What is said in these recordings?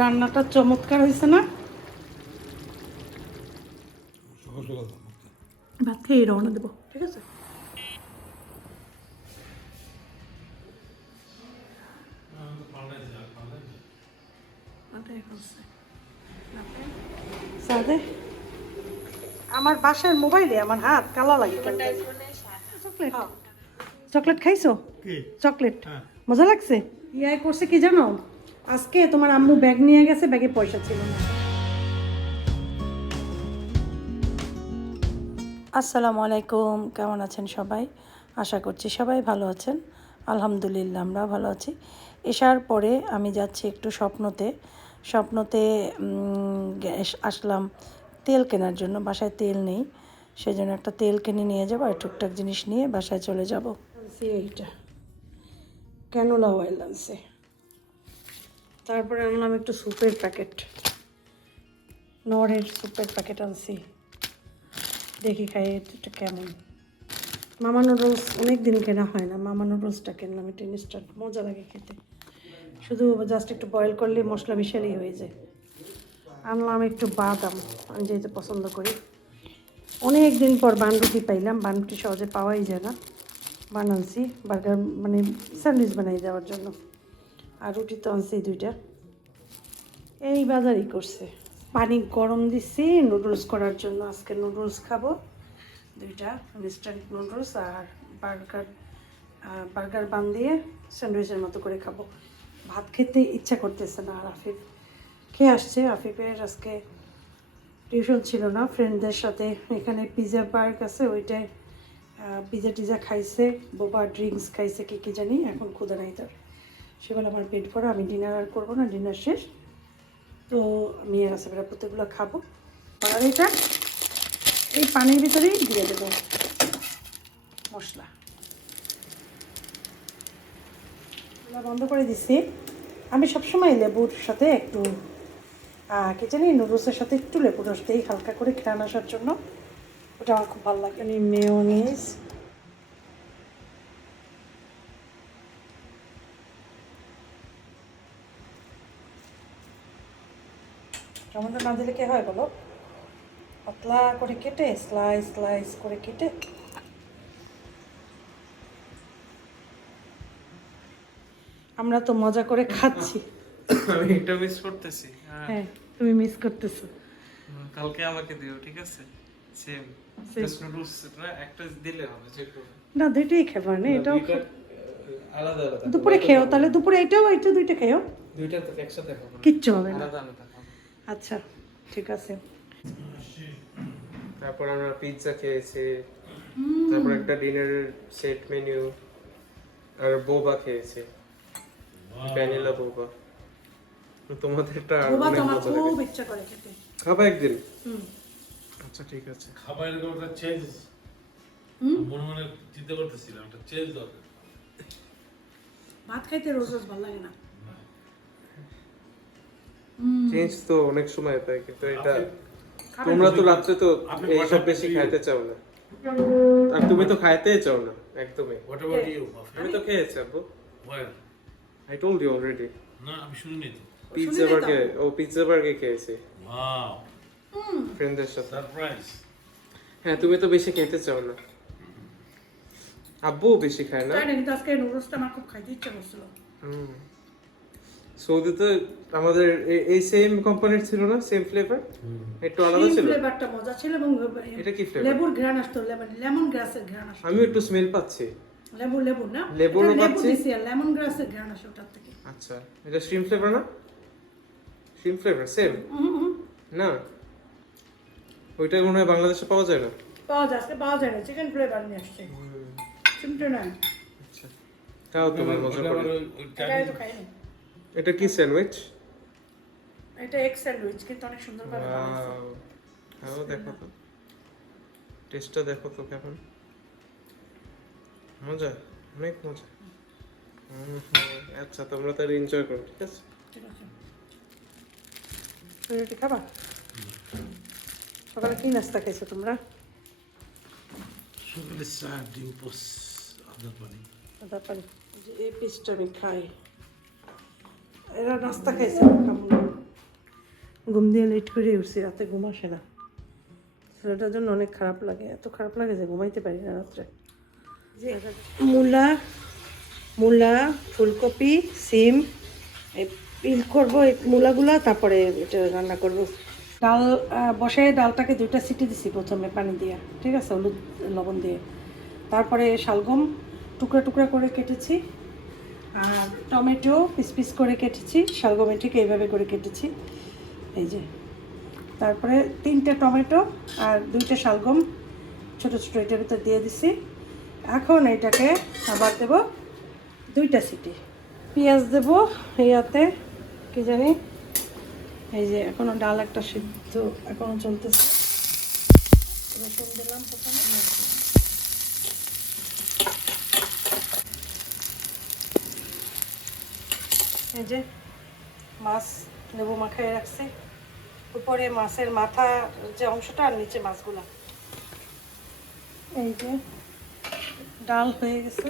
রান্নাটা চমৎকার হয়েছে না? ভাত খেয়ে রওনা দেবো, ঠিক আছে? সাদে আমার বাসার মোবাইলে আমার হাত কালা লাগে। চকলেট চকলেট খাইছো? চকলেট মজা লাগছে। ইয়াই করছে কি জানো, আজকে তোমার আম্মু ব্যাগ নিয়ে গেছে, ব্যাগে পয়সা ছিল না। আসসালামু আলাইকুম, কেমন আছেন সবাই? আশা করছি সবাই ভালো আছেন। আলহামদুলিল্লাহ আমরাও ভালো আছি। এসার পরে আমি যাচ্ছি একটু স্বপ্নতে আসলাম তেল কেনার জন্য। বাসায় তেল নেই, সেজন্য একটা তেল কিনে নিয়ে যাবো আর টুকটাক জিনিস নিয়ে বাসায় চলে যাব। এইটা ক্যানোলা অয়েল আনছে, তারপরে আনলাম একটু স্যুপের প্যাকেট, নরের স্যুপের প্যাকেট আনছি। দেখি খাই এটা কেমন। মামা নুডলস অনেক দিন কেনা হয় না, মামা নুডলসটা কিনলাম। এটা ইনস্ট্যান্ট, মজা লাগে খেতে, শুধু জাস্ট একটু বয়েল করলে মশলা মিশালেই হয়ে যায়। আনলাম একটু বাদাম, আমি যেহেতু পছন্দ করি। অনেক দিন পর বানরুটি পাইলাম, বানরুটি সহজে পাওয়াই যায় না। বানানছি বার্গার মানে স্যান্ডউইচ বানাই দেওয়ার জন্য। আর রুটি তো আনছি দুইটা। এই বাজারই করছে। পানি গরম দিচ্ছি নুডলস করার জন্য। আজকে নুডলস খাবো, দুইটা ইনস্ট্যান্ট নুডলস আর বার্গার বান দিয়ে স্যান্ডউইচের মতো করে খাবো। ভাত খেতে ইচ্ছা করতেছে না। আর আফিফ খেয়ে আসছে। আফিফের আজকে টিউশন ছিল না, ফ্রেন্ডদের সাথে এখানে পিৎজা পার্ক আছে, ওইটায় পিৎজা টিজা খাইছে, বোবা ড্রিঙ্কস খাইছে, কী জানি। এখন ক্ষুধা নাই তার। সেগুলো আমার পেট ভরা, আমি ডিনার আর করবো না, ডিনার শেষ। তো আমি রাসেবেরা প্রত্যেকগুলো খাবো। আর এটা এই পানির ভিতরেই দিয়ে দেবো মশলা। বন্ধ করে দিচ্ছি। আমি সবসময় লেবুর সাথে একটু কি জানি নুডলসের সাথে একটু লেবু রস দিই, হালকা করে ঘ্রাণ আসার জন্য। ওটা আমার খুব ভালো লাগে। মেয়োনিজ, টমেটো না দিলে কে হয় বলো? পাতলা করে কেটে স্লাইস স্লাইস করে কেটে আমরা তো মজা করে খাচ্ছি। আমি এটা মিস করতেছি। হ্যাঁ তুমি মিস করতেছো। কালকে আমাকে দিও, ঠিক আছে? সেম জাস্ট নুডলস না একটা দিলে হবে, যে কোনো না দুইটাই খাবার না, এটাও আলাদা আলাদা। দুপুরে খেও তাহলে, দুপুরে এটাও এটা দুইটা খেও, দুইটা তো একসাথে খাবো না, কিচ্ছু হবে না। আলাদা আলাদা খাবো। আচ্ছা ঠিক আছে। তারপর আমরা পিৎজা খেয়েছি, তারপর একটা ডিনারের সেট মেনু আর বোবা খেয়েছি, ভ্যানিলা বোবা। তোমাদেরটা বাবা অনেক তোমার মজা লাগে। খুব ইচ্ছা করে খেতে। খাবা একদিন? হুম আচ্ছা ঠিক আছে। খাবারের একটা চেঞ্জ মনে মনে চিন্তা করতেছিলাম, একটা চেঞ্জ দরকার। ভাত খাইতে রোজ রোজ ভালো লাগে না। চেঞ্জ তো অনেক সময় পাই, কিন্তু এটা তোমরা তো রাত্রে তো এইসব বেশি খাইতে চাও না, আর তুমি তো খাইতেই চাও না একদমই। What about you? আমি তো খেয়েছি আব্বু, well, I told you already. না আমি শুনিনি তো। পিৎজা বার্গার, পিৎজা বার্গার খেয়েছি ওয়াও, ফ্রেন্ডদের সাথে। সারপ্রাইজ। হ্যাঁ তুমি তো বেশি খেতে চাও না, আব্বু বেশি খায় না। তাই না, কিন্তু আজকে নুডলসটা আমার খুব খাইতে ইচ্ছা করছিল। সৌদিতে আমাদের এই সেম কোম্পানির ছিল না, সেম ফ্লেভার, একটু আলাদা ছিল। ফ্লেভারটা মজা ছিল এবং এটা কি ফ্লেভার? লেবুর ঘ্রাণ আসতো, লেমন গ্রাসের ঘ্রাণ আসতো। আমি একটু স্মেল পাচ্ছি। লেবু না, লেবুরও এটা লেবু পাচ্ছি। দিছি আর লেমন গ্রাসের ঘ্রাণ আসে ওটার থেকে। আচ্ছা এটা শ্রিম ফ্লেভার না? শ্রিম ফ্লেভার সেম না? ওইটা মনে হয় বাংলাদেশে পাওয়া যায় না। পাওয়া যায়, আজকে পাওয়া যায় না, চিকেন ফ্লেভার নিয়ে আসছে। চিমটা না, আচ্ছা খাও তোমার মজা করে। এটাই তো খাই না। এটা কি স্যান্ডউইচ? এটা এগ স্যান্ডউইচ, কিন্তু অনেক সুন্দরভাবে বানাইছে। খাও দেখো তো, টেস্টটা দেখো তো কেমন। মজা, অনেক মজা। আচ্ছা তোমরা তাহলে এনজয় করো, ঠিক আছে? ঠিক আছে, রুটি খাবা? সকালে কি নাস্তা খাইছো তোমরা? সকালে চা, ডিম পোস, আদা পানি। আদা পানি। এই পিসটা আমি খাই, এরা নাস্তা খাইছে, খাবো না। ঘুম দিয়ে লেট করে উঠছি, রাতে ঘুম আসে না। ছেলেটার জন্য অনেক খারাপ লাগে, এত খারাপ লাগে যে ঘুমাইতে পারি না রাত্রে। মূলা মূলা ফুলকপি সিম পিল করবো এই মূলাগুলা, তারপরে এটা রান্না করব। ডাল বসায় ডালটাকে 2টা সিটি দিছি প্রথমে পানি দিয়ে, ঠিক আছে, হলুদ লবণ দিয়ে। তারপরে শালগম টুকরা টুকরা করে কেটেছি, আর টমেটো পিস পিস করে কেটেছি, শালগমের ঠিক এইভাবে করে কেটেছি, এই যে। তারপরে 3টে টমেটো আর 2টা শালগম ছোটো ছোটো এটার ভিতর দিয়ে দিছি। এখন এটাকে আবার দেবো 2টা সিটি। পেঁয়াজ দেবো ইয়াতে, কি জানি, এই যে এখনো ডাল একটা সিদ্ধ এখনো চলতেছে। রসুন দিলাম প্রথমে, এই যে মাছ লেবু মাখায় রাখছি, উপরে মাছের মাথা যে অংশটা আর নিচে মাছগুলা। এই যে ডাল হয়ে গেছে।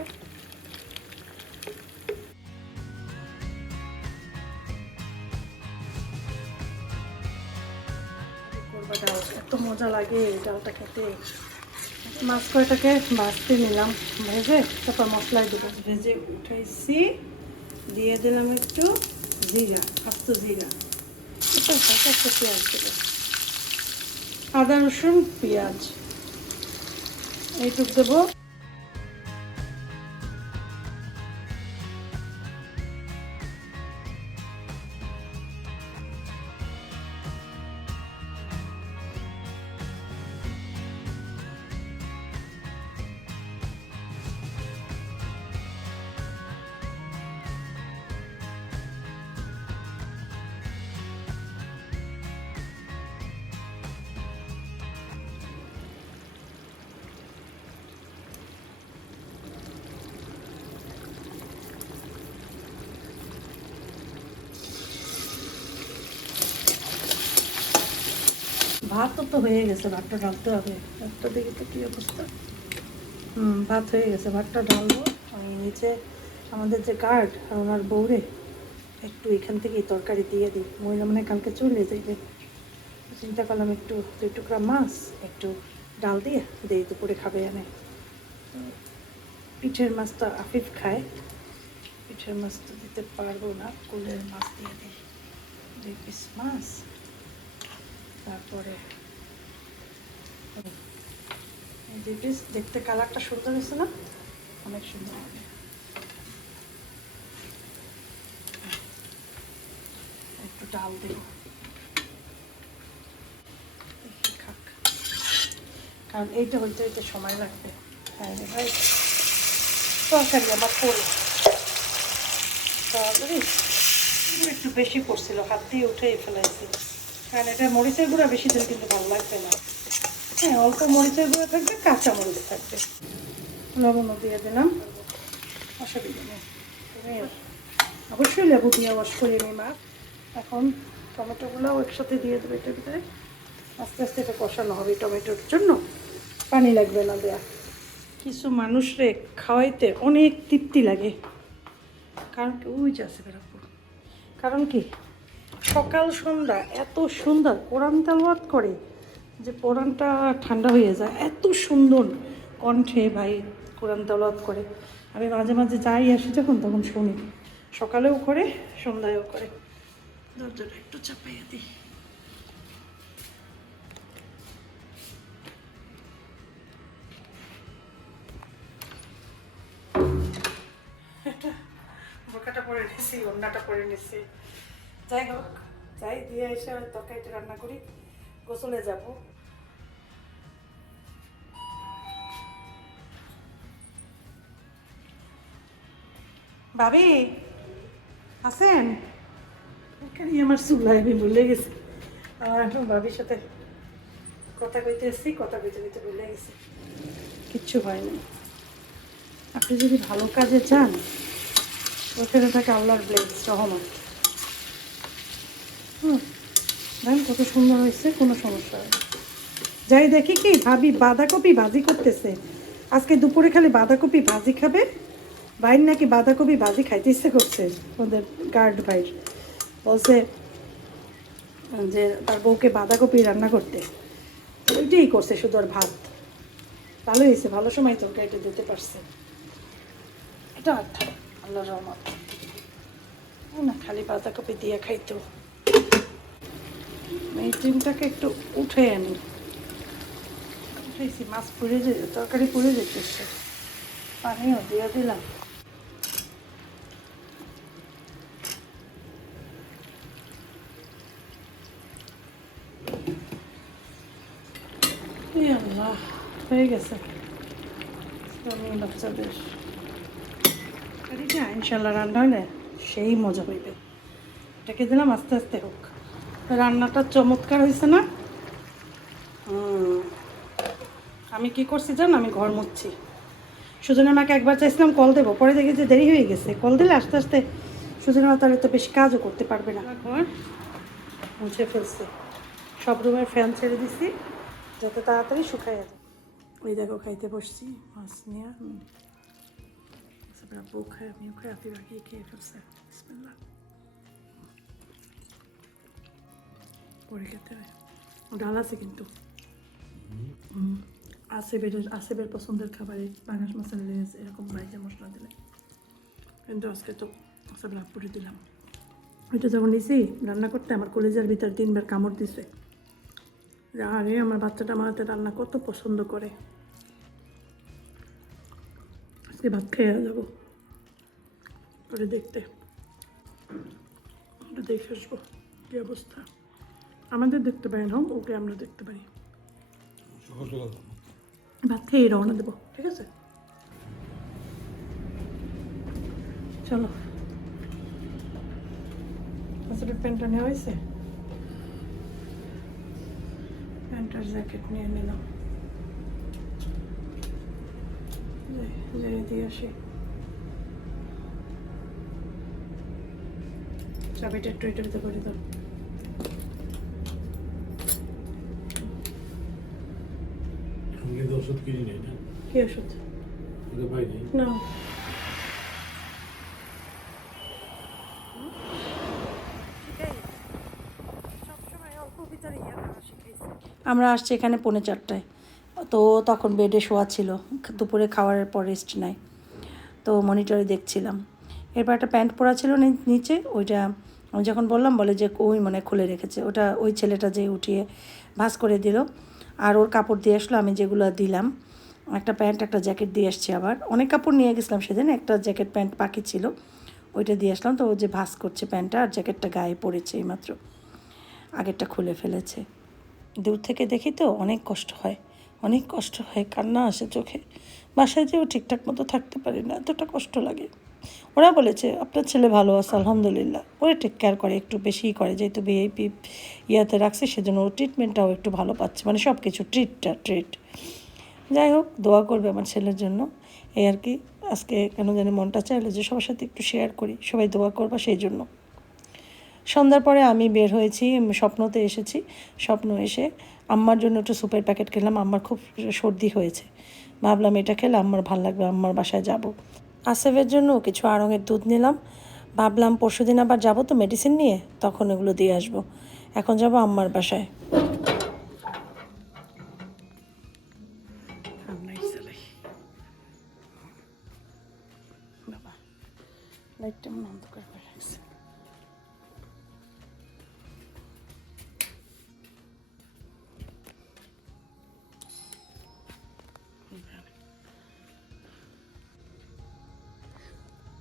ডাল এত মজা লাগে এই ডালটা খেতে। মাছ কয়টাকে ভাজতে নিলাম, ভেজে তারপর মশলায় দেবো। ভেজে উঠাইছি, দিয়ে দিলাম একটু জিরা, আস্ত জিরা, এটা হালকা একটু পেঁয়াজ দেবো, আদা রসুন পেঁয়াজ এইটুক দেবো। ভাত তো হয়ে গেছে, ভাতটা ঢালতে হবে। ভাতটা দেখি তো কী অবস্থা। ভাত হয়ে গেছে, ভাতটা ঢালবো। আমি নিচে আমাদের যে গার্ড আর ওনার বউরে একটু এখান থেকেই তরকারি দিয়ে দিই, মহিলা মানে কালকে চলে যাইবে। চিন্তা করলাম একটু 2 টুকরা মাছ একটু ডাল দিয়ে দিই, দুপুরে খাবে এনে। পিঠের মাছ তো আফিফ খায়, পিঠের মাছ তো দিতে পারবো না, কুলের মাছ দিয়ে দিই 2 পিস মাছ। তারপরে 2 পিস, দেখতে কালারটা সুন্দর হয়েছে না, অনেক সুন্দর হবে। একটু ডাল দেব, খাক, কারণ এইটা হইতে হইতে সময় লাগবে। হ্যাঁ রে ভাই, তরকারি আবার পরে তাড়াতাড়ি একটু বেশি পড়ছিল, হাত দিয়ে উঠেই ফেলাইছি। কারণ এটা মরিচের গুঁড়া বেশি দিলে কিন্তু ভালো লাগবে না। হ্যাঁ, অল্প মরিচের গুঁড়া থাকবে, কাঁচা মরিচ থাকবে। লবণও দিয়ে দিলাম, অসুবিধা নেই। অবশ্যই লেবু দিয়ে ওয়াশ করে নিই মাছ। এখন টমেটোগুলোও একসাথে দিয়ে দেবো এটার ভিতরে, আস্তে আস্তে এটা কষানো হবে। টমেটোর জন্য পানি লাগবে না দেয়া। কিছু মানুষরে খাওয়াইতে অনেক তৃপ্তি লাগে, কারণ কি ওই যে আছে বেড়াপুর, কারণ কি সকাল সন্ধ্যা এত সুন্দর কোরআন তেলাওয়াত করে যে কোরআনটা ঠান্ডা হয়ে যায়। এত সুন্দর কণ্ঠে ভাই কোরআন তেলাওয়াত করে। আমি মাঝে মাঝে যাই আসি যখন, তখন শুনি, সকালেও করে সন্ধ্যায়ও করে। দরজাটা একটু চাপাইয়া দিই। বোরকাটা পরে নিছি, ওড়নাটা পরে নিছি। যাই হোক, যাই দিয়ে এসে তরকারিটা রান্না করি, গোসলে যাব। ভাবি আছেন? এখানে আমার চুলায় আমি ভুলে গেছি। আর এখন ভাবির সাথে কথা কইতে এসছি, কথা কইতে কইতে ভুলে গেছি। কিচ্ছু হয়নি। আপনি যদি ভালো কাজে চান, ওখানে থাকে আল্লাহর ব্লেস, রহমত। দেখেন কত সুন্দর হয়েছে, কোনো সমস্যা হয় না। যাই দেখি কি ভাবি বাঁধাকপি ভাজি করতেছে। আজকে দুপুরে খালি বাঁধাকপি ভাজি খাবে। ভাইয়ের নাকি বাঁধাকপি ভাজি খাইতে ইচ্ছে করছে, ওদের গার্ড ভাইয়ের। বলছে যে তার বউকে বাঁধাকপি রান্না করতে, ওইটাই করছে শুধু আর ভাত। ভালো হয়েছে, ভালো সময় তরকারিটা দিতে পারছে। এটা আল্লাহর রহমত না, খালি বাঁধাকপি দিয়ে খাইতো। এই ডিমটাকে একটু উঠে আনি, উঠেছি, মাছ পুড়ে যে তরকারি পুড়ে যেতেছে, পানিও দিয়ে দিলাম। আল্লাহ, হয়ে গেছে বাচ্চাদের ইনশাল্লাহ রান্না হয় না, সেই মজা হইবে। এটাকে দিলাম, আস্তে আস্তে হোক। রান্নাটা চমৎকার হয়েছে না? আমি কি করছি জান, আমি ঘর মুছছি। সুজনের মাকে একবার চাইছিলাম কল দেবো, পরে দেখি যে দেরি হয়ে গেছে। কল দিলে আস্তে আস্তে সুজনের মা তার তো বেশি কাজও করতে পারবে না। ঘর মুছে ফেলছি, সব রুমের ফ্যান ছেড়ে দিছি যাতে তাড়াতাড়ি শুকাই যায়। ওই দেখো খাইতে বসছি মাছ নিয়ে, বউ খায়, আমিও খাই, আপনি বাকিয়ে খেয়ে ফেলছে। বিসমিল্লাহ, পরে খেতে হয়। ডাল আছে কিন্তু আসেবের পছন্দের খাবারে বাঙাশ মশলা লেস এরকম বাইজা মশলা দিলে, কিন্তু আজকে তো আসেব লাভ করে দিলাম। ওইটা যখন নিছি রান্না করতে, আমার কলেজের ভিতর 3বার কামড় দিছে। আরে আমার বাচ্চাটা আমার হাতে রান্না কত পছন্দ করে। আজকে ভাত খেয়ে যাবো, করে দেখতে, ওটা দেখে আসবো কী অবস্থা। আমাদের দেখতে পারি না, ওকে আমরা দেখতে পারি। ভাত খেয়ে রওনা দেবো, ঠিক আছে? চলো, আসলে প্যান্টটা নেওয়া হয়েছে, প্যান্ট আর জ্যাকেট নিয়ে নিলাম, দিয়ে আসি। চাবিটা একটু এটাতে করে দাও। ওষুধ কিনে নেই না? কি ওষুধ? পাই নাই না, আমরা আসছি এখানে 3:45, তো তখন বেডে শোয়া ছিল, দুপুরে খাওয়ার পর রেস্ট নাই, তো মনিটরে দেখছিলাম। এরপর একটা প্যান্ট পরা ছিল নিচে, ওইটা আমি যখন বললাম বলে যে ওই মনে খুলে রেখেছে, ওটা ওই ছেলেটা যে উঠিয়ে ভাঁজ করে দিল। আর ওর কাপড় দিয়ে আসলো, আমি যেগুলো দিলাম, একটা প্যান্ট একটা জ্যাকেট দিয়ে আসছি। আবার অনেক কাপড় নিয়ে গেছিলাম সেদিন, একটা জ্যাকেট প্যান্ট বাকি ছিল, ওইটা দিয়ে আসলাম। তো ও যে ভাঁজ করছে প্যান্টটা, আর জ্যাকেটটা গায়ে পড়েছে এইমাত্র, আগেরটা খুলে ফেলেছে। দূর থেকে দেখি তো অনেক কষ্ট হয়, অনেক কষ্ট হয়, কান্না আসে চোখে। বাসায় যেও ঠিকঠাক মতো থাকতে পারি না, এতটা কষ্ট লাগে। ওরা বলেছে আপনার ছেলে ভালো আছে আলহামদুলিল্লাহ, ওরা টেক কেয়ার করে, একটু বেশিই করে, যেহেতু ভিআইপি ইয়াতে রাখছে সেজন্য ওর ট্রিটমেন্টটাও একটু ভালো পাচ্ছে, মানে সব কিছু ট্রিট। যাই হোক, দোয়া করবে আমার ছেলের জন্য, এই আর কি। আজকে কেন জানি মনটা চাইলো যে সবার সাথে একটু শেয়ার করি, সবাই দোয়া করবা সেই জন্য। সন্ধ্যার পরে আমি বের হয়েছি, স্বপ্নতে এসেছি। স্বপ্ন এসে আম্মার জন্য একটু স্যুপের প্যাকেট খেলাম, আম্মার খুব সর্দি হয়েছে, ভাবলাম এটা খেলে আম্মার ভালো লাগবে, আম্মার বাসায় যাব। আসেফের জন্য কিছু আড়ঙের দুধ নিলাম, ভাবলাম পরশুদিন আবার যাব তো মেডিসিন নিয়ে, তখন এগুলো দিয়ে আসবো। এখন যাব আম্মার বাসায়। বাবা লাইটটা মনে অন্ধকার করে রাখছে।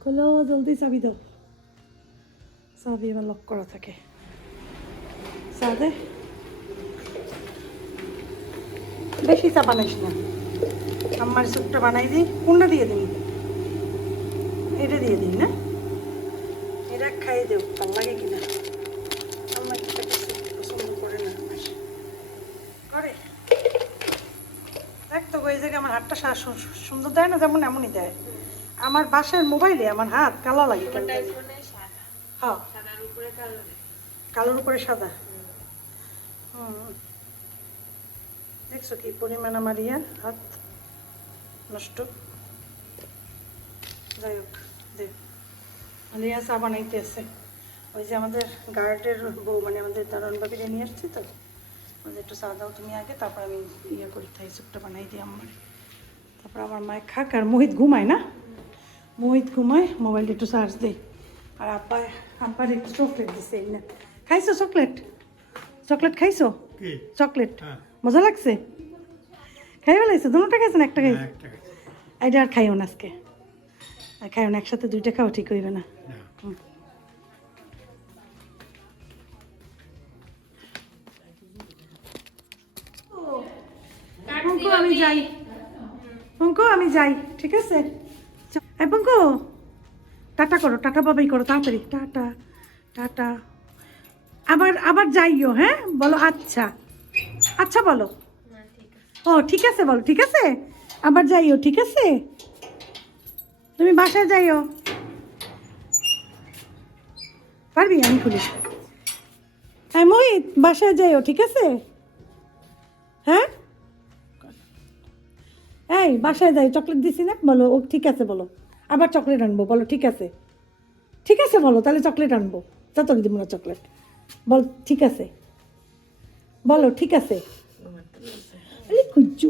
খোলো জলদি, চাবি দাও। চাবি এবার লক করা থাকে। চা দে, বেশি চা বানাইস না, আমার স্যুপটা বানাই দিই। কোনটা দিয়ে দিই? এটা দিয়ে দিই না, এটা খাইয়ে দেব, ভালো লাগে কিনা। আমার পছন্দ করে না, করে দেখ তো, এই জায়গায় আমার হাতটা সুন্দর দেয় না, যেমন এমনই দেয়। আমার বাসার মোবাইলে আমার হাত কালো লাগে কেন? হ্যাঁ, কালোর উপরে সাদা। দেখছো কি পরিমাণ আমার ইয়ার হাত নষ্ট। যাই হোক, দেখ আলিয়া চা বানাইতে আছে, ওই যে আমাদের গার্ডের বউ মানে আমাদের দারুণ বাবিরে নিয়ে আসছি তো, আমাদের একটু চা দাও তুমি আগে, তারপর আমি ইয়ে করি থাই স্যুপটা বানাই দিই আমার। তারপর আমার মায়ের খাক, আর মোহিত ঘুমায় না, মোহিত ঘুমায়, মোবাইলটা একটু চার্জ দিই। আর আব্বার একটু চকলেট দিছে না, খাইছো চকলেট? চকলেট খাইছো? চকলেট মজা লাগছে? খাই ফেলাইছো? দুটোটা খাইছো না একটা খাইছো? এটা আর খাইও না আজকে, আর খাইও না, একসাথে দুইটা খাও ঠিক হইবে না। পঙ্কু আমি যাই, পঙ্কু আমি যাই, ঠিক আছে? এই পঙ্কু টাটা করো, টাটা বাবাই করো তাড়াতাড়ি, টাটা টাটা। আবার আবার যাইও, হ্যাঁ বলো আচ্ছা, আচ্ছা বলো। ও ঠিক আছে বলো, ঠিক আছে, আবার যাইও, ঠিক আছে? তুমি বাসায় যাইও, পারবি? আমি খুলি। হ্যাঁ মোহিত বাসায় যাইও, ঠিক আছে? হ্যাঁ এই বাসায় যাই, চকলেট দিছি না, বলো ও ঠিক আছে বলো, আবার চকলেট আনবো, বলো ঠিক আছে, ঠিক আছে বলো, তাহলে চকলেট আনবো, যত দিব না চকলেট, বল ঠিক আছে, বলো ঠিক আছে। আরে কুজ্জু,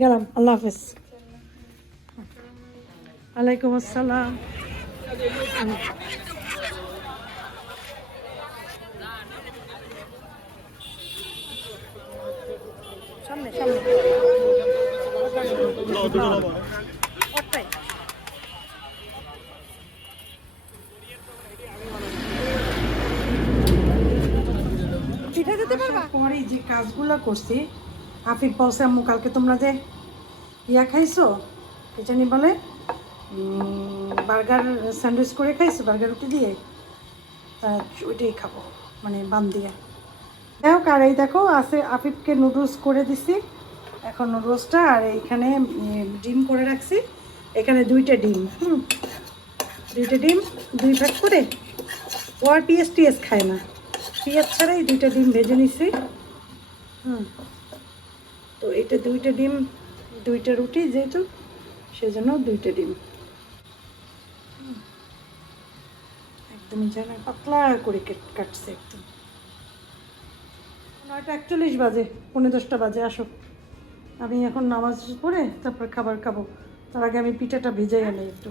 গেলাম, আল্লাহ হাফেজ। ওয়ালাইকুম আসসালাম। সামনে সামনে ওটাই। পিঠা দিতে পারবা? পরে যে কাজগুলো করছি, আফিফ বলছে আম্মু কালকে তোমরা যে ইয়া খাইছো, কি জানি বলে, বার্গার স্যান্ডউইচ করে খাইছো বার্গার রুটি দিয়ে, তা ওইটাই খাবো, মানে বান দিয়ে। দেখো আর এই দেখো আছে, আফিফকে নুডলস করে দিছি এখন, নুডলসটা, আর এইখানে ডিম করে রাখছি, এখানে দুইটা ডিম, দুইটা ডিম 2 ভাগ করে, ও আর পিএস টিএস খায় না, পেঁয়াজ ছাড়াই 2টা ডিম ভেজে নিছি। তো এটা 2টা ডিম, 2টা রুটি যেহেতু, সেজন্য 2টা ডিম, একদম যেন পাতলা করে কাটছে একদম। 9:41 বাজে, 9:45 বাজে, আসো। আমি এখন নামাজ পড়ে তারপর খাবার খাবো, তার আগে আমি পিঠাটা ভেজে আনি একটু।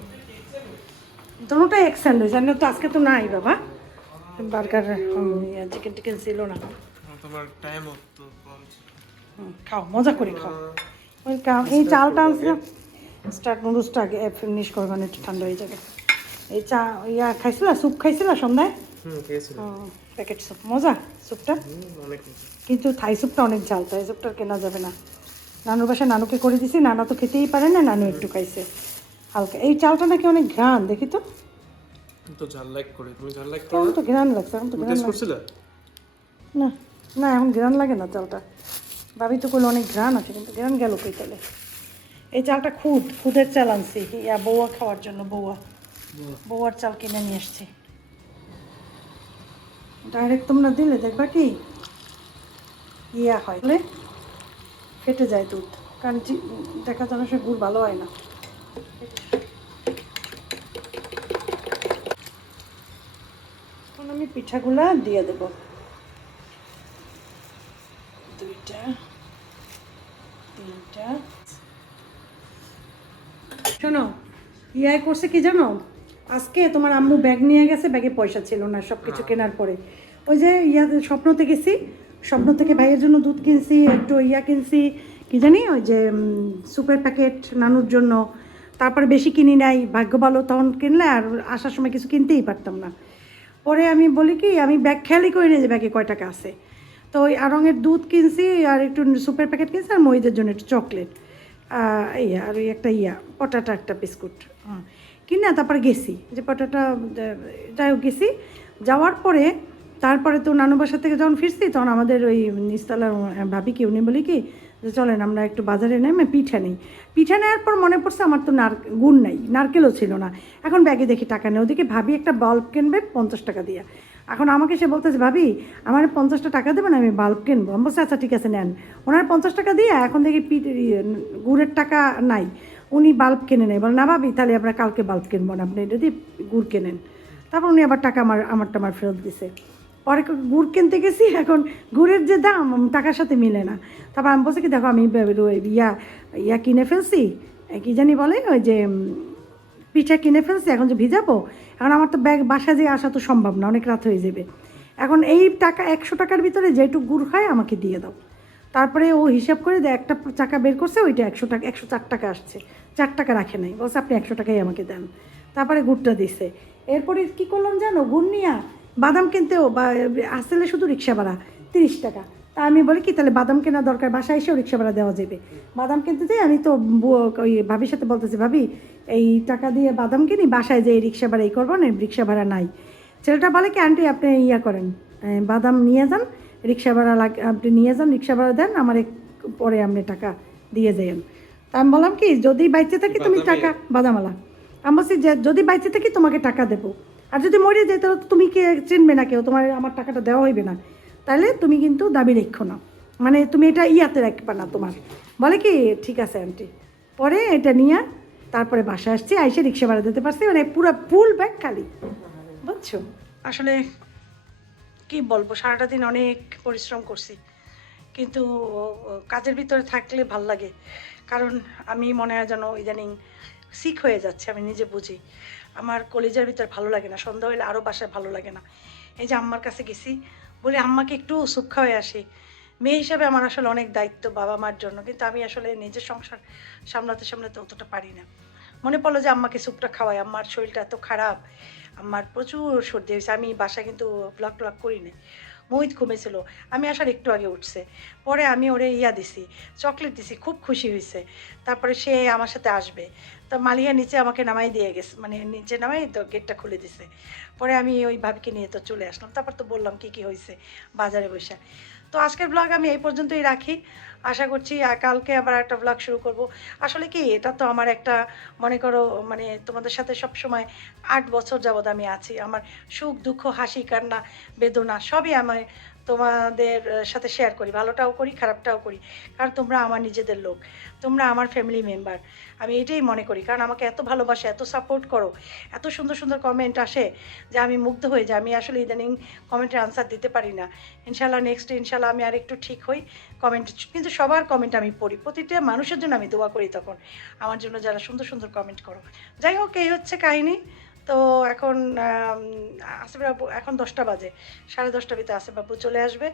দুটোটাই এক স্যান্ডউইচ, আর তো আজকে তো নাই বাবা, বার্গার চিকেন টিকেন ছিল না। তোমার টাইম তো খাও মজা করে খাও। ওই এই চালটা আনছিলাম, স্টার্ট নুডলসটা আগে ফিনিশ করবেন, একটু ঠান্ডা হয়ে যাবে। এই চা ইয়া খাইছিল, স্যুপ খাইছিল সন্ধ্যায়, প্যাকেট স্যুপ, মজা স্যুপটা, কিন্তু থাই স্যুপটা অনেক ঝাল, থাই স্যুপটা কেনা যাবে না। নানুর বাসায় নানুকে করে দিছি, নানা তো খেতেই পারে না, নানু একটু খাইছে হালকা। এই চালটা নাকি অনেক ঘ্রাণ, দেখি তো, তো ঝাল লাইক করে, তুমি ঝাল লাইক করো? এখন তো ঘ্রাণ লাগছে, এখন তো ঘ্রাণ লাগছে না, না এখন ঘ্রাণ লাগে না চালটা। ভাবি তো করলে অনেক ঘ্রাণ আছে, কিন্তু ঘ্রাণ গেল কই তাহলে। এই চালটা খুদের চাল আনছি, ইয়া বৌয়া খাওয়ার জন্য, বৌয়ার চাল কিনে নিয়ে এসছি। ডাইরেক্ট তোমরা দিলে দেখবা কি ইয়া হয়, ফেটে যায় দুধ, কারণ দেখা যাবে সে গুড় ভালো হয় না। এখন আমি পিঠাগুলা দিয়ে দেব, 2টা 3টা। শোনো, ইয়াই করছে কি জানো, আজকে তোমার আম্মু ব্যাগ নিয়ে গেছে, ব্যাগে পয়সা ছিল না সব কিছু কেনার পরে। ওই যে স্বপ্নতে গেছি, স্বপ্ন থেকে ভাইয়ের জন্য দুধ কিনছি, একটু ইয়া কিনছি, কি জানি ওই যে সুপের প্যাকেট নানুর জন্য, তারপরে বেশি কিনি নাই, ভাগ্য ভালো তখন কিনলে, আর আসার সময় কিছু কিনতেই পারতাম না। পরে আমি বলি কি, আমি ব্যাগ খেয়ালই করি না যে ব্যাগে কয় টাকা আছে। তো ওই রঙের দুধ কিনছি, আর একটু সুপের প্যাকেট কিনছি, আর মহিদের জন্য একটু চকলেট, ইয়া আর ওই একটা পটাটা একটা বিস্কুট কিনে তারপরে গেছি, যে পটাটা যাই হোক গেছি। যাওয়ার পরে তারপরে তো নানু বাসা থেকে যখন ফিরছি, তখন আমাদের ওই নিচতলার ভাবিকে উনি বলি কি যে চলেন আমরা একটু বাজারে নেমে পিঠা নেই। পিঠা নেওয়ার পর মনে পড়ছে আমার তো গুড় নাই, নারকেলও ছিল না। এখন ব্যাগে দেখি টাকা নেই, ওদিকে ভাবি একটা বাল্ব কিনবে 50 টাকা দিয়ে। এখন আমাকে সে বলতেছে ভাবি আমার 50টা টাকা দেবেন, আমি বাল্ব কিনবো। আমি বলছি আচ্ছা ঠিক আছে নেন। ওনার 50 টাকা দিয়ে এখন দেখি গুড়ের টাকা নাই, উনি বাল্ব কিনে নেই। বলে না ভাবি তাহলে আমরা কালকে বাল্ব কিনবো না, আপনি যদি গুড় কেনেন। তারপর উনি আবার টাকা আমার ফেরত দিছে। পরে গুড় কিনতে গেছি, এখন গুড়ের যে দাম টাকার সাথে মিলে না। তারপর আমি বলছি কি দেখো আমি ইয়া কিনে ফেলছি, কি জানি বলে ওই যে পিঠা কিনে ফেলছি, এখন যে ভিজাবো, এখন আমার তো বাসা যেয়ে আসা তো সম্ভব না, অনেক রাত হয়ে যাবে। এখন এই টাকা 100 টাকার ভিতরে যেটুকু গুড় হয় আমাকে দিয়ে দাও। তারপরে ও হিসাব করে একটা চাকা বের করছে, ওইটা 100 টাকা, 104 টাকা আসছে, 4 টাকা রাখে নাই, বলছে আপনি 100 টাকাই আমাকে দেন। তারপরে গুড়টা দিছে। এরপরে কী করলাম জানো, গুড় নিয়া বাদাম কিনতেও বা আসলে শুধু রিক্সা ভাড়া 30 টাকা। তা আমি বলি কি তাহলে বাদাম কেনা দরকার, বাসায় এসেও রিক্সা ভাড়া দেওয়া যাবে। বাদাম কিনতে যাই, আমি তো ওই ভাবির সাথে বলতেছি ভাবি এই টাকা দিয়ে বাদাম কিনি, বাসায় যে রিক্সা ভাড়া এই করবো না, রিক্সা ভাড়া নাই। ছেলেটা বলে কি আন্টি আপনি ইয়া করেন, বাদাম নিয়ে যান, রিক্সা ভাড়া আপনি নিয়ে যান, রিক্সা ভাড়া দেন, আমার পরে আপনি টাকা দিয়ে যান। তা আমি বললাম কি যদি বাইচে থাকি তুমি টাকা, বাদামালা, আমি বলছি যে যদি বাইচে থাকি তোমাকে টাকা দেবো, আর যদি মরে যাই তাহলে তো তুমি কে চিনবে না কেউ, তোমার আমার টাকাটা দেওয়া হইবে না, তাহলে তুমি কিন্তু দাবি রেখো না, মানে তুমি এটা ইয়াতে রাখবে না তোমার। বলে কি ঠিক আছে আন্টি। পরে এটা নিয়ে তারপরে বাসায় আসছি, আইসে রিক্সা ভাড়া দিতে পারছি, মানে পুরো ফুল ব্যাগ খালি, বুঝছো। আসলে কি বলবো, সারাটা দিন অনেক পরিশ্রম করছি, কিন্তু কাজের ভিতরে থাকলে ভাল লাগে, কারণ আমি মনে হয় যেন ইদানিং সিক হয়ে যাচ্ছে, আমি নিজে বুঝি। আমার কলেজের ভিতরে ভালো লাগে না, সন্ধ্যা হলে আরও বাসায় ভালো লাগে না। এই যে আম্মার কাছে গেছি, বলে আম্মাকে একটু সুখ খাওয়াই আসি। মেয়ে হিসাবে আমার আসলে অনেক দায়িত্ব বাবা মার জন্য, কিন্তু আমি আসলে নিজের সংসার সামলাতে সামলাতে অতটা পারি না। মনে পড়লো যে আম্মাকে স্যুপটা খাওয়াই, আম্মার শরীরটা এত খারাপ, আমার প্রচুর সর্দি হয়েছে। আমি বাসায় কিন্তু ব্লগ ট্লগ করি না, মোহিত ঘুমেছিল, আমি আসার একটু আগে উঠছে। পরে আমি ওরে দিছি, চকলেট দিছি, খুব খুশি হয়েছে। তারপরে সে আমার সাথে আসবে, তো মালিয়া নিচে আমাকে নামাই দিয়ে গেছে, মানে নিচে নামাই তো গেটটা খুলে দিছে। পরে আমি ওই ভাবিকে নিয়ে তো চলে আসলাম। তারপর তো বললাম কি হয়েছে বাজারে বসে। তো আজকের ব্লগ আমি এই পর্যন্তই রাখি, আশা করছি কালকে আবার একটা ব্লগ শুরু করব। আসলে কি এটা তো আমার একটা, মনে করো মানে তোমাদের সাথে সব সময় 8 বছর যাবৎ আমি আছি, আমার সুখ দুঃখ হাসি কান্না বেদনা সবই আমি তোমাদের সাথে শেয়ার করি, ভালোটাও করি খারাপটাও করি, কারণ তোমরা আমার নিজেদের লোক, তোমরা আমার ফ্যামিলি মেম্বার। আমি এটাই মনে করি, কারণ আমাকে এত ভালোবাসে, এত সাপোর্ট করো, এত সুন্দর সুন্দর কমেন্ট আসে যে আমি মুগ্ধ হয়ে যাই। আমি আসলে ইদানিং কমেন্টের আনসার দিতে পারি না। ইনশাল্লাহ নেক্সট ইনশাল্লাহ আমি আর একটু ঠিক হই, কমেন্ট, কিন্তু সবার কমেন্ট আমি পড়ি, প্রতিটা মানুষের জন্য আমি দোয়া করি তখন আমার জন্য যারা সুন্দর সুন্দর কমেন্ট করো। যাই হোক, এই হচ্ছে কাহিনী। তো এখন আসিফ বাবু, এখন 10টা বাজে, 10:30 ভিতরে আসিফ বাবু চলে আসবে।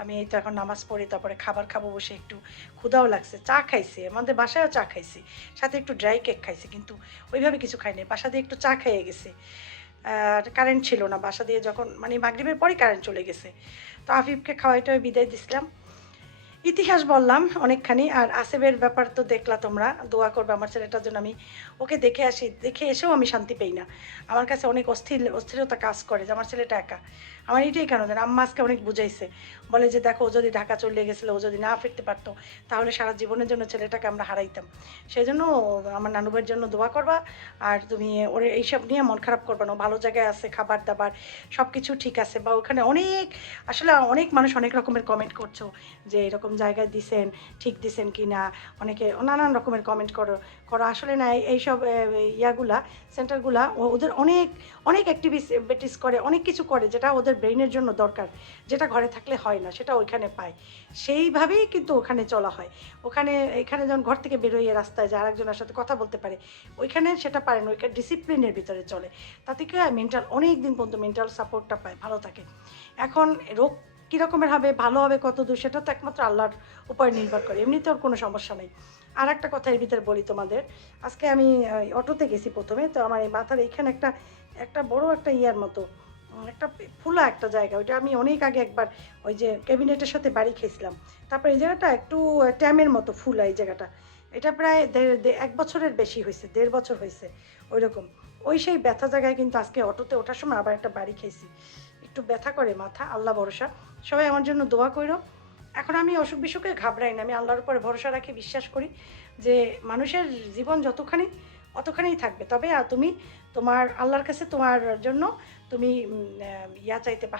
আমি এই তো এখন নামাজ পড়ি, তারপরে খাবার খাবো বসে, একটু ক্ষুধাও লাগছে, চা খাইছি, আমাদের বাসায়ও চা খাইছি, সাথে একটু ড্রাই কেক খাইছি, কিন্তু ওইভাবে কিছু খাইনি, বাসা দিয়ে একটু চা খেয়ে গেছি। আর কারেন্ট ছিল না বাসা দিয়ে, যখন মানে মাগরিবের পরই কারেন্ট চলে গেছে। তো আফিফকে খাওয়াইটা বিদায় দিছিলাম। ইতিহাস বললাম অনেকখানি। আর আসিফের ব্যাপার তো দেখলা তোমরা, দোয়া করবে আমার ছেলেটার জন্য। আমি ওকে দেখে আসি, দেখে এসেও আমি শান্তি পাই না, আমার কাছে অনেক অস্থিরতা কাজ করে যে আমার ছেলেটা একা। আমার এটাই কেন জানো, আম্মা আজকে অনেক বুঝাইছে, বলে যে দেখো ও যদি ঢাকা চলে গেছিলো, ও যদি না ফিরতে পারতো তাহলে সারা জীবনের জন্য ছেলেটাকে আমরা হারাইতাম। সেই জন্য আমার নানুবের জন্য দোয়া করবা, আর তুমি ওরে এইসব নিয়ে মন খারাপ করবা না, ভালো জায়গায় আছে, খাবার দাবার সব কিছু ঠিক আছে, বা ওখানে অনেক আসলে অনেক মানুষ অনেক রকমের কমেন্ট করছো যে এরকম জায়গায় দিছেন, ঠিক দিছেন কি না, অনেকে নানান রকমের কমেন্ট করো। আসলে না, এইসব ইয়াগুলা সেন্টারগুলা ওদের অনেক অনেক অ্যাক্টিভিটিস করে, অনেক কিছু করে যেটা ওদের ব্রেইনের জন্য দরকার, যেটা ঘরে থাকলে হয় না, সেটা ওইখানে পায়। সেইভাবেই কিন্তু ওখানে চলা হয়। এখানে যখন ঘর থেকে বেরোইয়ে রাস্তায় যায় আরেকজনের সাথে কথা বলতে পারে, ওইখানে সেটা পারে না, ওইখানে ডিসিপ্লিনের ভিতরে চলে। তাতে কি হয়, মেন্টাল অনেক দিন পর্যন্ত মেন্টাল সাপোর্টটা পায়, ভালো থাকে। এখন রোগ কীরকমের হবে, ভালো হবে কত দূর, সেটা তো একমাত্র আল্লাহর উপর নির্ভর করে, এমনিতে ওর কোনো সমস্যা নেই। আর একটা কথা এর ভিতরে বলি তোমাদের, আজকে আমি অটোতে গেছি প্রথমে, তো আমার এই মাথার এইখানে একটা বড় একটা ইয়ার মতো একটা ফুলা একটা জায়গা, ওইটা আমি অনেক আগে একবার ওই যে ক্যাবিনেটের সাথে বাড়ি খেয়েছিলাম। তারপর এই জায়গাটা একটু ট্যামের মতো ফুলা, এই জায়গাটা, এটা প্রায় 1 বছরের বেশি হয়েছে, 1.5 বছর হয়েছে ওই রকম। ওই সেই ব্যথা জায়গায় কিন্তু আজকে অটোতে ওঠার সময় আবার একটা বাড়ি খেয়েছি, একটু ব্যথা করে মাথা, আল্লাহ ভরসা। সবাই আমার জন্য দোয়া করো। এখন আমি অসুখ বিসুখে ঘাবড়াই না, আমি আল্লাহর উপরে ভরসা রাখি, বিশ্বাস করি যে মানুষের জীবন যতখানি অতখানিই থাকবে। তবে তুমি তোমার আল্লাহর কাছে তোমার জন্য তুমি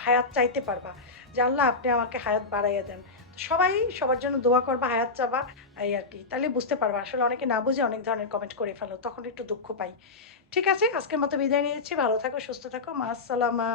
হায়াত চাইতে পারবা, যে আল্লাহ আপনি আমাকে হায়াত বাড়াইয়া দেন। সবাই সবার জন্য দোয়া করবা, হায়াত চাবা, এই আর কি। তাহলে বুঝতে পারবা। আসলে অনেকে না বুঝে অনেক ধরনের কমেন্ট করে ফেলো, তখন একটু দুঃখ পাই। ঠিক আছে, আজকের মতো বিদায় নিয়েছি। ভালো থাকো, সুস্থ থাকো, মা আসসালামা।